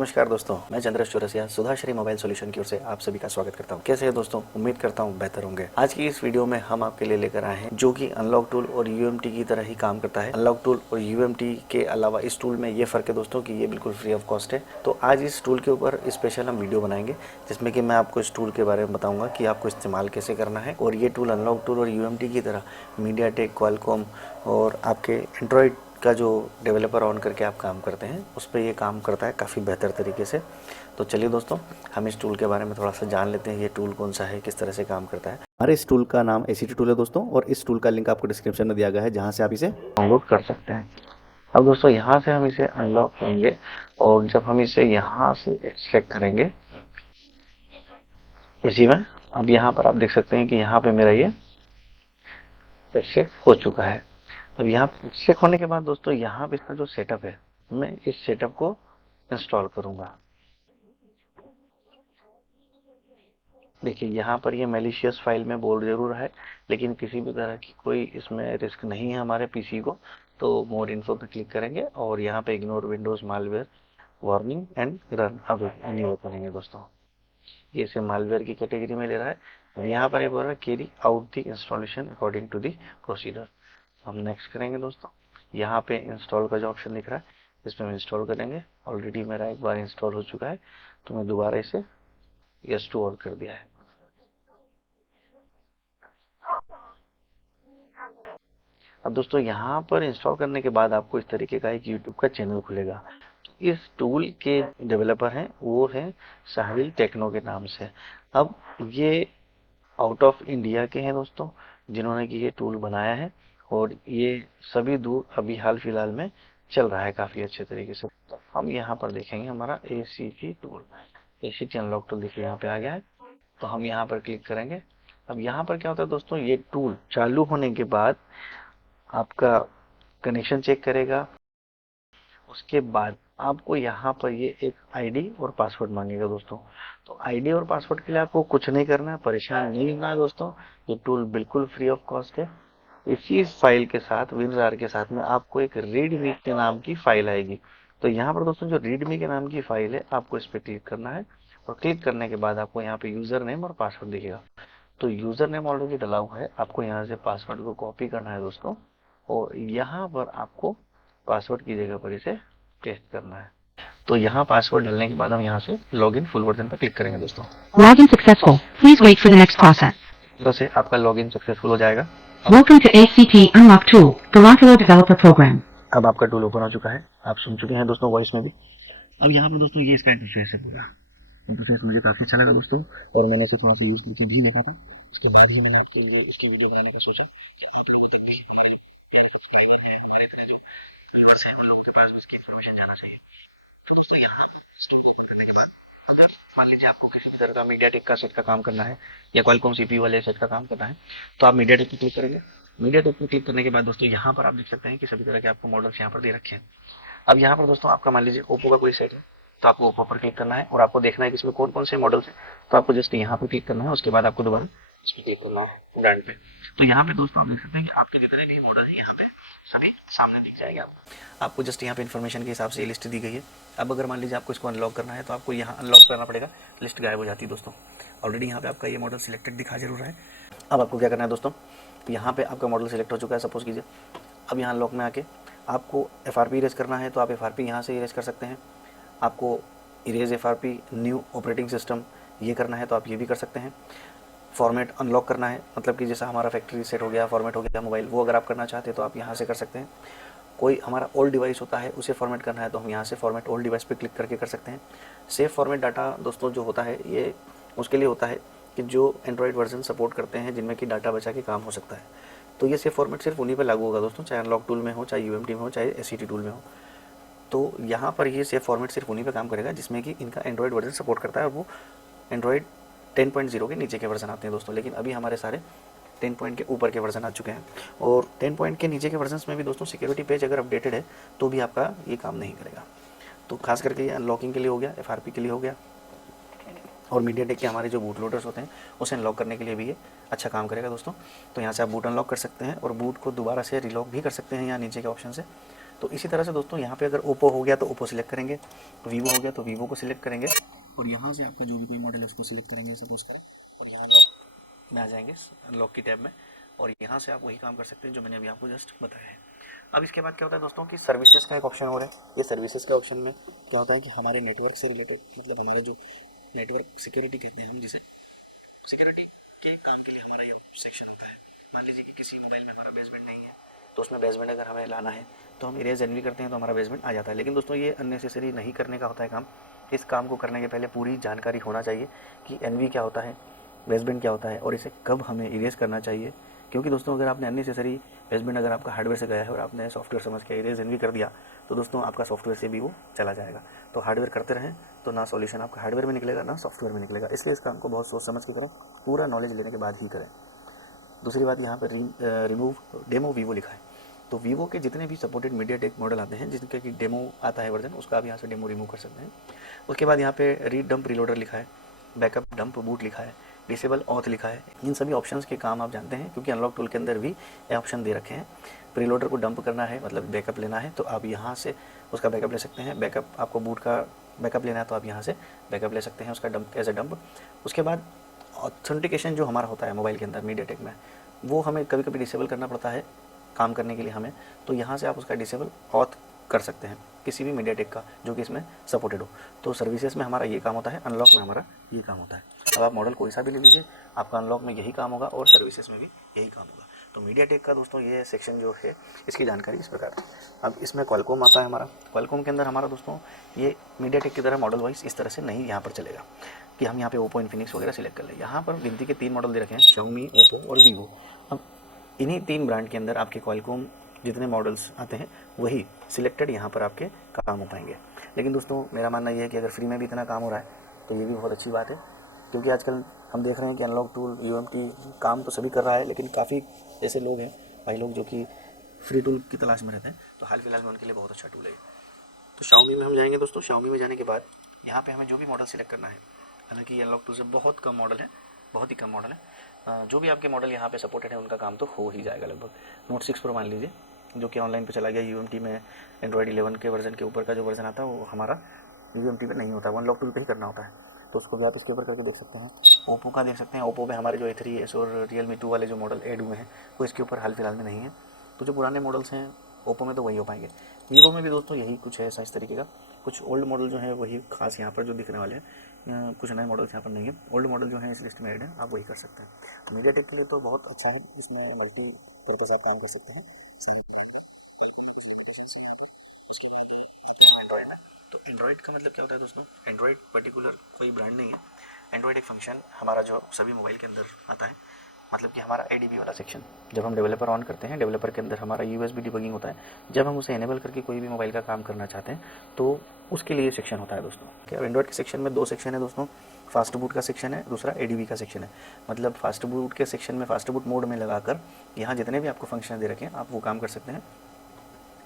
नमस्कार दोस्तों, मैं चंद्रेश चौरसिया सुधाश्री मोबाइल सॉल्यूशन की ओर से आप सभी का स्वागत करता हूं। कैसे हैं दोस्तों? उम्मीद करता हूं बेहतर होंगे। आज की इस वीडियो में हम आपके लिए लेकर आए हैं जो कि अनलॉक टूल और यूएमटी की तरह ही काम करता है। अनलॉक टूल और यूएमटी के अलावा इस टूल में ये फर्क है दोस्तों कि ये बिल्कुल फ्री ऑफ कॉस्ट है। तो आज इस टूल के ऊपर स्पेशल हम वीडियो बनाएंगे जिसमें कि मैं आपको इस टूल के बारे में बताऊंगा कि आपको इस्तेमाल कैसे करना है। और ये टूल अनलॉक टूल और यूएमटी की तरह मीडियाटेक, क्वालकॉम और आपके एंड्रॉयड का जो डेवलपर ऑन करके आप काम करते हैं उस पर ये काम करता है काफ़ी बेहतर तरीके से। तो चलिए दोस्तों, हम इस टूल के बारे में थोड़ा सा जान लेते हैं। ये टूल कौन सा है, किस तरह से काम करता है। हमारे इस टूल का नाम एसीटी टूल है दोस्तों, और इस टूल का लिंक आपको डिस्क्रिप्शन में दिया गया है जहाँ से आप इसे डाउनलोड कर सकते हैं। अब दोस्तों यहाँ से हम इसे अनलॉक करेंगे और जब हम इसे यहाँ से एक्सट्रैक्ट करेंगे इसी में, अब यहाँ पर आप देख सकते हैं कि यहाँ पे मेरा ये एक्सट्रैक्ट हो चुका है। अब यहाँ चेक होने के बाद दोस्तों यहाँ पे इसका जो सेटअप है, मैं इस सेटअप को इंस्टॉल करूंगा। देखिए यहाँ पर ये मैलिशियस फाइल में बोल जरूर है, लेकिन किसी भी तरह की कोई इसमें रिस्क नहीं है हमारे पीसी को। तो मोर इन्फो पे क्लिक करेंगे और यहाँ पे ignore Windows malware warning and run अब इनेबल करेंगे दोस्तों। ये इसे मालवेयर की कैटेगरी में ले रहा है। यहाँ पर ये बोल रहा है carry out the installation according to the procedure. हम नेक्स्ट करेंगे दोस्तों। यहाँ पे इंस्टॉल का जो ऑप्शन दिख रहा है इसमें हम इंस्टॉल करेंगे। ऑलरेडी मेरा एक बार इंस्टॉल हो चुका है तो मैं दोबारा इसे यस टू ऑल कर दिया है। अब दोस्तों यहाँ पर इंस्टॉल करने के बाद आपको इस तरीके का एक यूट्यूब का चैनल खुलेगा। इस टूल के डेवलपर हैं वो हैं साहिल टेक्नो के नाम से। अब ये आउट ऑफ इंडिया के हैं दोस्तों जिन्होंने कि ये टूल बनाया है, और ये सभी दूर अभी हाल फिलहाल में चल रहा है काफी अच्छे तरीके से। तो हम यहाँ पर देखेंगे हमारा ACT tool, ACT unlock tool देखिए यहाँ पे आ गया है। तो हम यहाँ पर क्लिक करेंगे। अब यहाँ पर क्या होता है दोस्तों, ये टूल चालू होने के बाद आपका कनेक्शन चेक करेगा। उसके बाद आपको यहाँ पर ये एक आईडी और पासवर्ड मांगेगा दोस्तों। तो आईडी और पासवर्ड के लिए आपको कुछ नहीं करना है, परेशान नहीं होना है दोस्तों। ये टूल बिल्कुल फ्री ऑफ कॉस्ट है। इसी फाइल के साथ विनजार के साथ में आपको एक रीडमी के नाम की फाइल आएगी। तो यहाँ पर दोस्तों जो रीडमी के नाम की फाइल है आपको इस पर क्लिक करना है, और क्लिक करने के बाद आपको यहाँ पे यूजर नेम और पासवर्ड दिखेगा। तो यूजर नेम ऑलरेडी डला हुआ है, आपको यहाँ से पासवर्ड को कॉपी करना है दोस्तों, और यहाँ पर आपको पासवर्ड की जगह पर इसे पेस्ट करना है। तो यहाँ पासवर्ड डालने के बाद हम यहाँ से लॉगिन फुल वर्जन पर क्लिक करेंगे दोस्तों। Login successful. Please wait for the next process. तो से आपका लॉगिन सक्सेसफुल हो जाएगा। Welcome to ACT Unlock Tool, the Lotto Developer Program. अब आपका टूल ओपन हो चुका है, आप सुन चुके हैं दोस्तों वॉइस में भी। अब यहाँ पर दोस्तों ये इसका इंटरफेस है पूरा। इंटरफेस मुझे काफ़ी अच्छा लगा दोस्तों, और मैंने इसे थोड़ा सा यूज़ करके भी देखा था। उसके बाद ही मैंने आपके लिए इसकी वीडियो बनाने का सोचा कि आप लोगों तक भी, हमारे जो प्यारे सब्सक्राइबर हैं, हमारे इतने जो व्यूवर्स हैं, उन लोगों के पास भी इसकी इन्फॉर्मेशन जाना चाहिए। तो दोस्तों यहाँ पर इस टूल को ओपन करने के बाद अगर मान लीजिए आपको किसी भी तरह का मीडियाटेक का सेट का काम करना है या क्वालकॉम सीपीयू वाले सेट का काम करना है तो आप मीडियाटेक पर क्लिक करेंगे। मीडियाटेक पर क्लिक करने के बाद दोस्तों यहाँ पर आप देख सकते हैं कि सभी तरह के आपको मॉडल्स यहाँ पर दे रखे हैं। अब यहाँ पर दोस्तों आपका मान लीजिए ओप्पो का कोई सेट है तो आपको ओप्पो पर क्लिक करना है, और आपको देखना है कि इसमें कौन कौन से मॉडल्स हैं। तो आपको जस्ट यहाँ पर क्लिक करना है, उसके बाद आपको दोबारा इस पर क्लिक करना है ब्रांड पे। तो यहाँ पे दोस्तों आप देख सकते हैं कि आपके जितने भी मॉडल हैं यहाँ पे सभी सामने दिख जाएंगे। आपको जस्ट यहाँ पे इन्फॉर्मेशन के हिसाब से ये लिस्ट दी गई है। अब अगर मान लीजिए आपको इसको अनलॉक करना है तो आपको यहाँ अनलॉक करना पड़ेगा, लिस्ट गायब हो जाती है दोस्तों। ऑलरेडी यहाँ पे आपका ये मॉडल सिलेक्टेड दिखा जरूर रहा है। अब आपको क्या करना है दोस्तों, यहाँ पे आपका मॉडल सिलेक्ट हो चुका है सपोज कीजिए। अब यहाँ अनलॉक में आके आपको FRP इरेज करना है तो आप FRP यहाँ से इरेज कर सकते हैं। आपको erase FRP new operating system ये करना है तो आप ये भी कर सकते हैं। फॉर्मेट अनलॉक करना है, मतलब कि जैसा हमारा फैक्ट्री सेट हो गया, फॉर्मेट हो गया मोबाइल, वो अगर आप करना चाहते हैं तो आप यहाँ से कर सकते हैं। कोई हमारा ओल्ड डिवाइस होता है उसे फॉर्मेट करना है तो हम यहाँ से फॉर्मेट ओल्ड डिवाइस पे क्लिक करके कर सकते हैं। सेव फॉर्मेट डाटा दोस्तों जो होता है ये उसके लिए होता है कि जो एंड्रॉयड वर्जन सपोर्ट करते हैं जिनमें कि डाटा बचा के काम हो सकता है। तो ये सेव फॉर्मेट सिर्फ उन्हीं पर लागू होगा दोस्तों, चाहे अनलॉक टूल में हो, चाहे यूएमटी में हो, चाहे एसीटी टूल में हो। तो यहाँ पर ये सेव फॉर्मेट सिर्फ उन्हीं पर काम करेगा जिसमें कि इनका एंड्रॉयड वर्जन सपोर्ट करता है, और वो एंड्रॉयड 10.0 के नीचे के वर्जन आते हैं दोस्तों। लेकिन अभी हमारे सारे 10 पॉइंट के ऊपर के वर्जन आ चुके हैं, और 10 पॉइंट के नीचे के वर्जन में भी दोस्तों सिक्योरिटी पेज अगर अपडेटेड है तो भी आपका ये काम नहीं करेगा। तो खास करके ये अनलॉकिंग के लिए हो गया, FRP के लिए हो गया, और मीडियाटेक के हमारे जो बूट लोडर्स होते हैं उसे अनलॉक करने के लिए भी ये अच्छा काम करेगा दोस्तों। तो यहाँ से आप बूट अनलॉक कर सकते हैं और बूट को दोबारा से रिलॉक भी कर सकते हैं यहाँ नीचे के ऑप्शन से। तो इसी तरह से दोस्तों यहाँ पे अगर ओप्पो हो गया तो ओप्पो सिलेक्ट करेंगे, वीवो हो गया तो वीवो को सिलेक्ट करेंगे, और यहाँ से आपका जो भी कोई मॉडल है उसको सिलेक्ट करेंगे सपोज करें, और यहाँ अनलॉक में आ जाएंगे, अनलॉक की टैब में, और यहाँ से आप वही काम कर सकते हैं जो मैंने अभी आपको जस्ट बताया है। अब इसके बाद क्या होता है दोस्तों कि सर्विसेज का एक ऑप्शन और है। ये सर्विसेज के ऑप्शन में क्या होता है कि हमारे नेटवर्क से रिलेटेड, मतलब हमारा जो नेटवर्क सिक्योरिटी कहते हैं हम जिसे, सिक्योरिटी के काम के लिए हमारा ये सेक्शन होता है। मान लीजिए कि किसी मोबाइल में हमारा बेसबैंड नहीं है, तो उसमें बेसबैंड अगर हमें लाना है तो हम इरेज एनवी करते हैं तो हमारा बेसबैंड आ जाता है। लेकिन दोस्तों ये अननेसेसरी नहीं करने का होता है काम। इस काम को करने के पहले पूरी जानकारी होना चाहिए कि एनवी क्या होता है, बेसबैंड क्या होता है, और इसे कब हमें इरेज करना चाहिए। क्योंकि दोस्तों अगर आपने अननेसेसरी बेसबैंड अगर आपका हार्डवेयर से गया है और आपने सॉफ्टवेयर समझ के इरेज एनवी कर दिया, तो दोस्तों आपका सॉफ्टवेयर से भी वो चला जाएगा। तो हार्डवेयर करते रहें तो ना सॉल्यूशन आपका हार्डवेयर में निकलेगा ना सॉफ्टवेयर में निकलेगा। इसलिए इस काम को बहुत सोच समझ के करें, पूरा नॉलेज लेने के बाद ही करें। दूसरी बात, यहाँ पर रिमूव डेमो वीवो लिखा है, तो वीवो के जितने भी सपोर्टेड मीडियाटेक मॉडल आते हैं जिनके कि डेमो आता है वर्जन, उसका आप यहाँ से डेमो रिमूव कर सकते हैं। उसके बाद यहाँ पे रीड डंप रिलोडर लिखा है, बैकअप डंप बूट लिखा है, डिसेबल ऑथ लिखा है। इन सभी ऑप्शंस के काम आप जानते हैं क्योंकि अनलॉक टूल के अंदर भी ये ऑप्शन दे रखे हैं। प्रीलोडर को डंप करना है मतलब बैकअप लेना है तो आप यहाँ से उसका बैकअप ले सकते हैं। बैकअप आपको बूट का बैकअप लेना है तो आप यहाँ से बैकअप ले सकते हैं उसका डंप एज ए डंप। उसके बाद ऑथेंटिकेशन जो हमारा होता है मोबाइल के अंदर मीडियाटेक में, वो हमें कभी कभी डिसेबल करना पड़ता है काम करने के लिए हमें, तो यहाँ से आप उसका डिसेबल ऑथ कर सकते हैं किसी भी मीडियाटेक का जो कि इसमें सपोर्टेड हो। तो सर्विसेज में हमारा ये काम होता है, अनलॉक में हमारा ये काम होता है। अब आप मॉडल कोई सा भी ले लीजिए, आपका अनलॉक में यही काम होगा और सर्विसेज में भी यही काम होगा। तो मीडियाटेक का दोस्तों ये सेक्शन जो है इसकी जानकारी इस प्रकार थी। अब इसमें क्वालकॉम आता है हमारा। क्वालकॉम के अंदर हमारा दोस्तों ये मीडियाटेक की तरह मॉडल वाइज इस तरह से नहीं यहाँ पर चलेगा कि हम यहाँ पे ओप्पो इन्फिनिक्स वगैरह सिलेक्ट कर लें। यहाँ पर गिनती के 3 मॉडल दे रखे हैं, शाओमी, ओप्पो और वीवो। अब इन्हीं 3 ब्रांड के अंदर आपके क्वालकॉम जितने मॉडल्स आते हैं वही सिलेक्टेड यहाँ पर आपके काम हो पाएंगे। लेकिन दोस्तों मेरा मानना ये है कि अगर फ्री में भी इतना काम हो रहा है तो ये भी बहुत अच्छी बात है, क्योंकि आजकल हम देख रहे हैं कि अनलॉक टूल यूएमटी काम तो सभी कर रहा है, लेकिन काफ़ी ऐसे लोग हैं भाई लोग जो कि फ्री टूल की तलाश में रहते हैं, तो हाल फिलहाल में उनके लिए बहुत अच्छा टूल है। तो शाओमी में हम जाएंगे दोस्तों। शाओमी में जाने के बाद यहाँ पर हमें जो भी मॉडल सिलेक्ट करना है, हालांकि ये अनलॉक टूल से बहुत कम मॉडल है, बहुत ही कम मॉडल है, जो भी आपके मॉडल यहाँ पे सपोर्टेड है उनका काम तो हो ही जाएगा लगभग। नोट 6 प्रो मान लीजिए जो कि ऑनलाइन पे चला गया यूएमटी में, एंड्रॉयड 11 के वर्जन के ऊपर का जो वर्जन आता है वो हमारा यूएमटी पे नहीं होता है, वो अनलॉक टूल पे ही करना होता है। तो उसको भी आप इसके ऊपर करके देख सकते हैं। ओप्पो का देख सकते हैं, ओप्पो में हमारे जो A3s और Realme 2 वाले जो मॉडल ऐड हुए हैं वो इसके ऊपर हाल फिलहाल में नहीं है। तो जो पुराने मॉडल्स हैं ओप्पो में तो वही हो पाएंगे। वीवो में भी दोस्तों यही कुछ है ऐसा इस तरीके का, कुछ ओल्ड मॉडल जो है वही खास यहाँ पर जो दिखने वाले हैं, कुछ नए मॉडल्स यहाँ पर नहीं है। ओल्ड मॉडल जो है इस लिस्ट में ऐड है, आप वही कर सकते हैं। मीडियाटेक के लिए तो बहुत अच्छा है, इसमें मल्टी पर्पज़ आप काम कर सकते हैं सारे ब्रांड का। क्वालकॉम में कुछ लिमिटेशंस हैं यहाँ पर। उसके बाद आते हैं हम एंड्रॉयड में। तो एंड्रॉयड का मतलब क्या होता है दोस्तों, एंड्रॉयड पर्टिकुलर कोई ब्रांड नहीं है। एंड्रॉयड एक फंक्शन हमारा जो सभी मोबाइल के अंदर आता है, मतलब कि हमारा ADB वाला सेक्शन जब हम डेवलपर ऑन करते हैं, डेवलपर के अंदर हमारा USB डिबगिंग होता है। जब हम उसे एनेबल करके कोई भी मोबाइल का काम करना चाहते हैं तो उसके लिए सेक्शन होता है दोस्तों। क्या एंड्रॉयड के सेक्शन में 2 सेक्शन है दोस्तों, फास्ट बूट का सेक्शन है, दूसरा ADB का सेक्शन है। मतलब फास्ट बूट के सेक्शन में फास्ट बूट मोड में लगाकर यहाँ जितने भी आपको फंक्शन दे रखे हैं आप वो काम कर सकते हैं।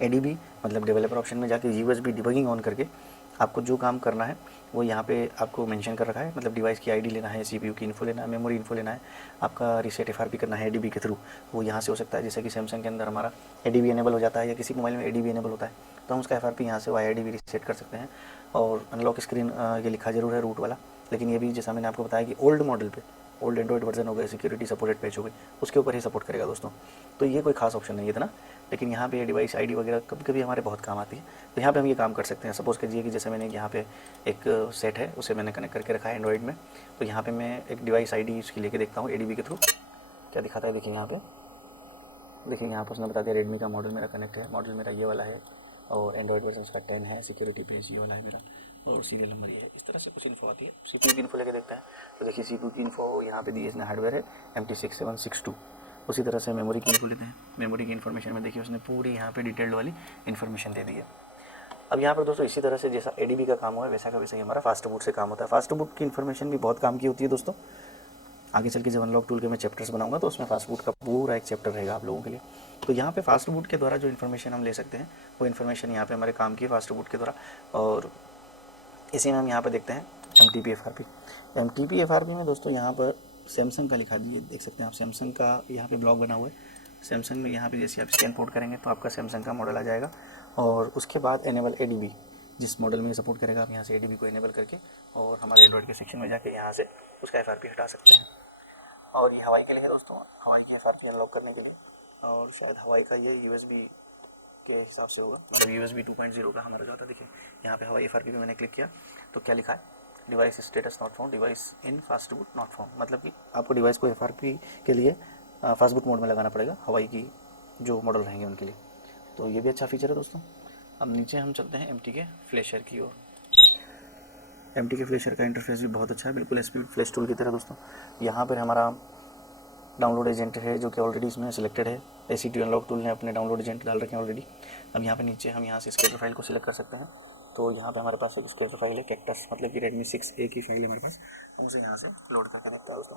ADB मतलब डेवलपर ऑप्शन में जाके USB डिबगिंग ऑन करके आपको जो काम करना है वो यहाँ पे आपको मेंशन कर रखा है। मतलब डिवाइस की ID लेना है, CPU की इन्फो लेना है, मेमोरी इन्फो लेना है, आपका रीसेट FRP करना है ADB के थ्रू, वो यहाँ से हो सकता है। जैसे कि सैमसंग के अंदर हमारा ADB इनेबल हो जाता है या किसी मोबाइल में ADB इनेबल होता है तो हम उसका FRP यहाँ से वाई ADB रीसेट कर सकते हैं। और अनलॉक स्क्रीन ये लिखा जरूर है रूट वाला, लेकिन ये भी जैसा मैंने आपको बताया कि ओल्ड मॉडल पे, ओल्ड एंड्रॉइड वर्जन हो गए, सिक्योरिटी सपोर्टेड पेज हो गई, उसके ऊपर ही सपोर्ट करेगा दोस्तों। तो ये कोई खास ऑप्शन नहीं है इतना, लेकिन यहाँ पे डिवाइस ID वगैरह कभी कभी हमारे बहुत काम आती है, तो यहाँ पे हम ये काम कर सकते हैं। सपोज़ कीजिए कि जैसे मैंने यहाँ पे एक सेट है उसे मैंने कनेक्ट करके रखा है एंड्रॉइड में, तो यहाँ पे मैं एक डिवाइस ID उसकी लेके देखता हूँ ADB के थ्रू क्या दिखाता है। देखिए यहाँ पे, देखिए यहाँ पर उसने बता दिया रेडमी का मॉडल मेरा कनेक्ट है, मॉडल मेरा ये वाला है और एंड्रॉइड वर्जन उसका 10 है, सिक्योरिटी पेज ये वाला है मेरा और सीरियल नंबर ये है। इस तरह से कुछ इन्फो आती है। CPU की इन्फो लेके देखते हैं, तो देखिए CPU की इन्फो यहाँ पे दी है इसने, हार्डवेयर है MT6762। उसी तरह से मेमोरी की इन्फो लेते हैं। मेमोरी की इन्फॉर्मेशन में देखिए उसने पूरी यहाँ पे डिटेल्ड वाली इन्फॉर्मेशन दे दी है। अब यहाँ पर दोस्तों इसी तरह से जैसा ADB का काम हुआ है वैसा का वैसा ही हमारा फास्ट बूट से काम होता है। फास्ट बूट की इन्फॉर्मेशन भी बहुत काम की होती है दोस्तों। आगे चल के जब अनलॉक टूल के मैं चैप्टर्स बनाऊंगा तो उसमें फास्ट बूट का पूरा एक चैप्टर रहेगा आप लोगों के लिए। तो यहाँ पे फास्ट बूट के द्वारा जो इन्फॉर्मेशन हम ले सकते हैं वो इन्फॉर्मेशन यहाँ पे हमारे काम की है फास्ट बूट के द्वारा। और इसी में हम यहाँ पे देखते हैं MTP FRP में दोस्तों यहाँ पर सैमसंग का लिखा दिए, देख सकते हैं आप सैमसंग का यहाँ पे ब्लॉग बना हुआ है। सैमसंग में यहाँ पे जैसे आप स्कैन पोर्ट करेंगे तो आपका सैमसंग का मॉडल आ जाएगा। और उसके बाद एनेबल ADB, जिस मॉडल में सपोर्ट करेगा आप यहाँ से ADB को एनेबल करके और हमारे एंड्रॉयड के सेक्शन में जाके यहाँ से उसका FRP हटा सकते हैं। और ये हवाई के लिए है दोस्तों, हवाई की FRP अनलॉक करने के लिए। और शायद हवाई का ये USB के हिसाब से होगा, मतलब USB 2.0 का हमारा जो आता दिखे। यहाँ पे हवाई FRP पे मैंने क्लिक किया तो क्या लिखा है, device status not found, device in fast boot not found, मतलब कि आपको डिवाइस को FRP के लिए फास्ट बूट मोड में लगाना पड़ेगा हवाई की जो मॉडल रहेंगे उनके लिए। तो ये भी अच्छा फीचर है दोस्तों। अब नीचे हम चलते हैं MTK फ्लैशर की ओर। MTK फ्लैशर का इंटरफेस भी बहुत अच्छा है, बिल्कुल स्पीड फ्लैश टूल की तरह दोस्तों। यहाँ पर हमारा डाउनलोड एजेंट है जो कि ऑलरेडी इसमें सिलेक्टेड है। ACT अनलॉक टूल ने अपने डाउनलोड एजेंट डाल रखे हैं ऑलरेडी। अब यहाँ पे नीचे हम यहाँ से स्केटर फाइल को सिलेक्ट कर सकते हैं। तो यहाँ पे हमारे पास एक स्केटर फाइल है, कैक्टस, मतलब कि Redmi 6A की फाइल है हमारे पास। हम उसे यहाँ से लोड करके देखते हैं दोस्तों।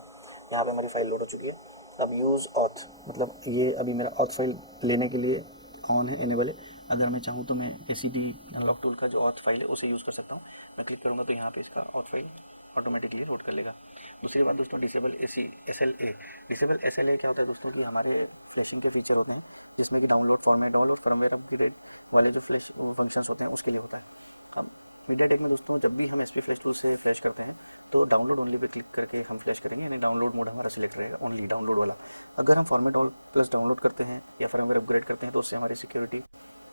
यहाँ पे हमारी फाइल लोड हो चुकी है। अब यूज़ ऑथ, मतलब ये अभी मेरा ऑथ फाइल लेने के लिए ऑन है, एनेबल है। अगर मैं चाहूँ तो मैं ACT अनलॉक टूल का जो ऑथ फाइल है उसे यूज़ कर सकता हूँ। मैं क्लिक करूँगा तो यहाँ पे इसका ऑथ फाइल ऑटोमेटिकली लोड कर लेगा। दूसरी बात दोस्तों, डिसेबल SLA। डिसेबल SLA क्या होता है दोस्तों कि हमारे फ्लैशिंग के फीचर होते हैं जिसमें कि डाउनलोड फॉर्मेट ऑल और फर्मवेयर अपग्रेड वाले जो फ्लैश फंक्शंस होते हैं उसके लिए होता है। हम मीडियाटेक में दोस्तों जब भी हम SP फ्लैश टूल से फ्लैश करते हैं तो डाउनलोड ओनली पे क्लिक करके हम फ्लैश करेंगे, यानी डाउनलोड मोड हमारा सिलेक्ट रहेगा, ओनली डाउनलोड वाला। अगर हम फॉर्मेट ऑल प्लस डाउनलोड करते हैं या फर्मवेयर अपग्रेड करते हैं तो उससे हमारी सिक्योरिटी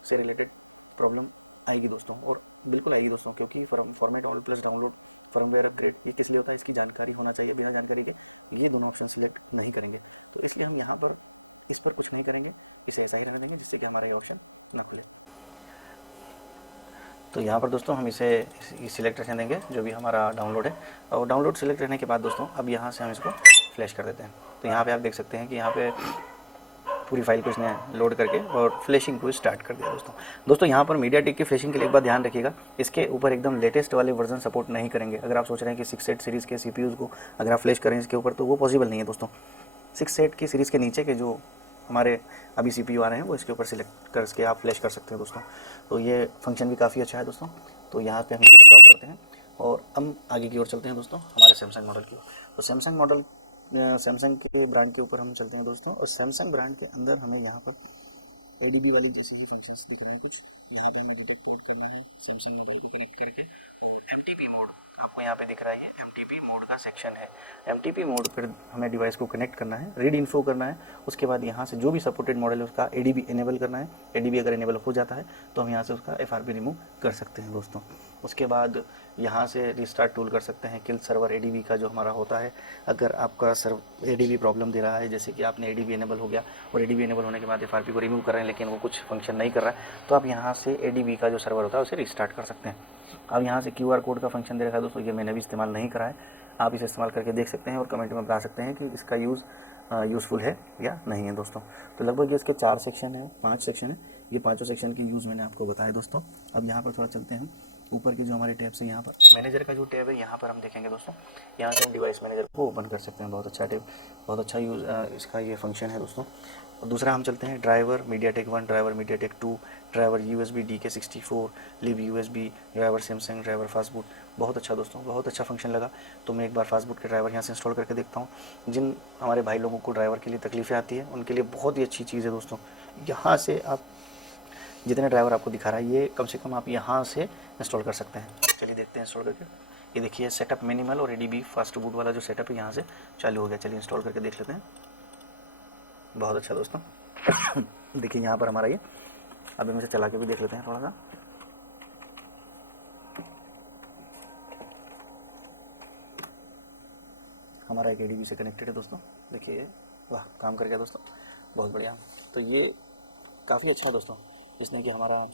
से रिलेटेड प्रॉब्लम आएगी दोस्तों, और बिल्कुल आएगी दोस्तों, क्योंकि format all plus download firmware upgrade ये किस लिए होता है, इसकी जानकारी होना चाहिए। बिना जानकारी के ये दोनों ऑप्शन सिलेक्ट नहीं करेंगे, तो इसलिए हम यहाँ पर इस पर कुछ नहीं करेंगे, इसे ऐसा ही रहने देंगे जिससे कि हमारा ये ऑप्शन ना खुले। तो यहाँ पर दोस्तों हम इसे सिलेक्ट रहने देंगे जो भी हमारा डाउनलोड है। और डाउनलोड सिलेक्ट रहने के बाद दोस्तों अब यहाँ से हम इसको फ्लैश कर देते हैं। तो यहाँ पे आप देख सकते हैं कि यहाँ पे पूरी फाइल को इसने लोड करके और फ्लैशिंग को स्टार्ट कर दिया दोस्तों। यहाँ पर मीडियाटेक की फ्लैशिंग के लिए एक बात ध्यान रखिएगा, इसके ऊपर एकदम लेटेस्ट वाले वर्जन सपोर्ट नहीं करेंगे। अगर आप सोच रहे हैं कि 6 सीरीज़ के CPUs को अगर आप फ्लैश करें इसके ऊपर तो वो पॉसिबल नहीं है दोस्तों। 6 की सीरीज़ के नीचे के जो हमारे अभी CPU आ रहे हैं वो इसके ऊपर सिलेक्ट करके आप फ्लैश कर सकते हैं दोस्तों। तो ये फंक्शन भी काफ़ी अच्छा है दोस्तों। तो यहाँ पे हम इसे स्टॉप करते हैं और हम आगे की ओर चलते हैं दोस्तों, हमारे सैमसंग मॉडल की ओर। तो सैमसंग के ब्रांड के ऊपर हम चलते हैं दोस्तों, और सैमसंग ब्रांड के अंदर हमें यहाँ पर ADB वाली जैसे ही फंक्शंस दिख रहे हैं कुछ। यहाँ पे हमें डिटेक्ट पोर्ट करना है सैमसंग मोबाइल को कनेक्ट करके, और MTP मोड आपको यहाँ पे दिख रहा है, ये MTP मोड का सेक्शन है। MTP मोड पर हमें डिवाइस को कनेक्ट करना है, रीड इन्फो करना है। उसके बाद यहाँ से जो भी सपोर्टेड मॉडल है उसका ADB इनेबल करना है। ADB अगर इनेबल हो जाता है तो हम यहाँ से उसका FRP रिमूव कर सकते हैं दोस्तों। उसके बाद यहाँ से रिस्टार्ट टूल कर सकते हैं, किल सर्वर ADB का जो हमारा होता है। अगर आपका ADB प्रॉब्लम दे रहा है, जैसे कि आपने ADB इनेबल हो गया और ADB इनेबल होने के बाद FRP को रिमूव कर रहे हैं लेकिन वो कुछ फंक्शन नहीं कर रहा है, तो आप यहाँ से ADB का जो सर्वर होता है उसे रिस्टार्ट कर सकते हैं। अब यहाँ से QR कोड का फंक्शन दे रखा है दोस्तों, ये मैंने भी इस्तेमाल नहीं करा है। आप इसे इस्तेमाल करके देख सकते हैं और कमेंट में बता सकते हैं कि इसका यूज़फुल है या नहीं है दोस्तों। तो लगभग ये इसके 4 सेक्शन है, 5 सेक्शन है। ये पाँचों सेक्शन के यूज़ मैंने आपको बताया दोस्तों। अब यहाँ पर थोड़ा चलते हैं हम ऊपर के जो हमारे टैब्स हैं। यहाँ पर मैनेजर का जो टैब है यहाँ पर हम देखेंगे दोस्तों, यहाँ से हम डिवाइस मैनेजर को ओपन कर सकते हैं। बहुत अच्छा टैब, बहुत अच्छा यूज़ इसका ये फंक्शन है दोस्तों। और दूसरा हम चलते हैं driver MediaTek 1, driver MediaTek 2, driver USB DK64, लिब USB, driver Samsung, driver fastboot. बहुत अच्छा दोस्तों, बहुत अच्छा फंक्शन लगा। तो मैं एक बार फास्टबूट के ड्राइवर यहाँ से इंस्टॉल करके देखता हूँ। जिन हमारे भाई लोगों को ड्राइवर के लिए तकलीफ़ें आती है उनके लिए बहुत ही अच्छी चीज़ है दोस्तों। यहाँ से आप जितने ड्राइवर आपको दिखा रहा है ये कम से कम आप यहाँ से इंस्टॉल कर सकते हैं। चलिए देखते हैं इंस्टॉल करके। ये देखिए सेटअप मिनिमल और ADB फास्ट बूट वाला जो सेटअप है यहाँ से चालू हो गया। चलिए इंस्टॉल करके देख लेते हैं। बहुत अच्छा दोस्तों देखिए यहाँ पर हमारा ये, अब हम इसे चला के भी देख लेते हैं थोड़ा सा। हमारा एक ADB से कनेक्टेड है दोस्तों। देखिए वाह, काम कर गया दोस्तों, बहुत बढ़िया। तो ये काफ़ी अच्छा है दोस्तों, जिसने कि हमारा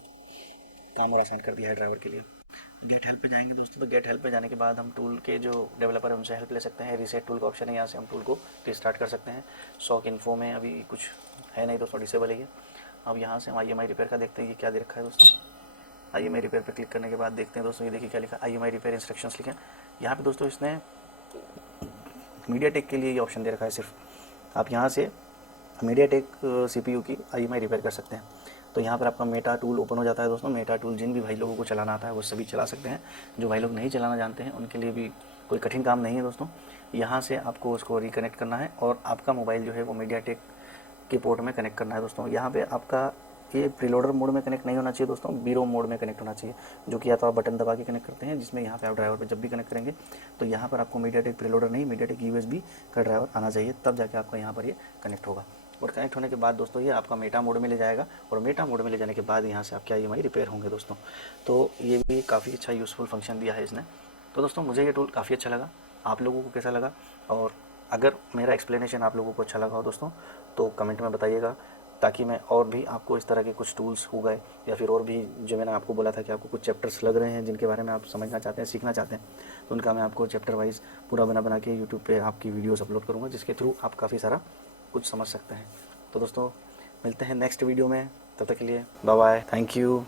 काम और आसान कर दिया है ड्राइवर के लिए। गेट हेल्प पे जाएंगे दोस्तों, तो गेट हेल्प पे जाने के बाद हम टूल के जो डेवलपर है उनसे हेल्प ले सकते हैं। रीसेट टूल का ऑप्शन है, यहाँ से हम टूल को रिस्टार्ट कर सकते हैं। शॉक इन्फो में अभी कुछ है नहीं दोस्तों, डिसेबल है ये। अब यहाँ से हम IMI रिपेयर का देखते हैं ये क्या दे रखा है दोस्तों। IMI रिपेयर पे क्लिक करने के बाद देखते हैं दोस्तों, ये देखिए क्या लिखा, IMI रिपेयर इंस्ट्रक्शंस लिखे। यहाँ पे दोस्तों इसने मीडियाटेक के लिए ये ऑप्शन दे रखा है सिर्फ। आप यहाँ से मीडियाटेक CPU की IMI रिपेयर कर सकते हैं। तो यहाँ पर आपका मेटा टूल ओपन हो जाता है दोस्तों। मेटा टूल जिन भी भाई लोगों को चलाना आता है वो सभी चला सकते हैं। जो भाई लोग नहीं चलाना जानते हैं उनके लिए भी कोई कठिन काम नहीं है दोस्तों। यहाँ से आपको उसको रिकनेक्ट करना है और आपका मोबाइल जो है वो मीडियाटेक के पोर्ट में कनेक्ट करना है दोस्तों। यहाँ पे आपका ये प्रीलोडर मोड में कनेक्ट नहीं होना चाहिए दोस्तों, बीरोम मोड में कनेक्ट होना चाहिए, जो कि या तो आप बटन दबा के कनेक्ट करते हैं, जिसमें यहाँ पे आप ड्राइवर पे जब भी कनेक्ट करेंगे तो यहाँ पर आपको मीडियाटेक प्रीलोडर नहीं, मीडियाटेक यूएसबी का ड्राइवर आना चाहिए, तब जाके आपका यहाँ पर ये कनेक्ट होगा। और कनेक्ट होने के बाद दोस्तों ये आपका मेटा मोड में ले जाएगा, और मेटा मोड में ले जाने के बाद यहाँ से आपके IMI रिपेयर होंगे दोस्तों। तो ये भी काफ़ी अच्छा यूज़फुल फंक्शन दिया है इसने। तो दोस्तों मुझे ये टूल काफ़ी अच्छा लगा, आप लोगों को कैसा लगा? और अगर मेरा एक्सप्लेनेशन आप लोगों को अच्छा लगा हो दोस्तों तो कमेंट में बताइएगा, ताकि मैं और भी आपको इस तरह के कुछ टूल्स हो गए या फिर और भी जो मैंने आपको बोला था कि आपको कुछ चैप्टर्स लग रहे हैं जिनके बारे में आप समझना चाहते हैं, सीखना चाहते हैं, तो उनका मैं आपको चैप्टर वाइज पूरा बना के यूट्यूब पे आपकी वीडियोस अपलोड करूँगा, जिसके थ्रू आप काफ़ी सारा कुछ समझ सकते हैं। तो दोस्तों मिलते हैं नेक्स्ट वीडियो में, तब तक के लिए बाय बाय, थैंक यू।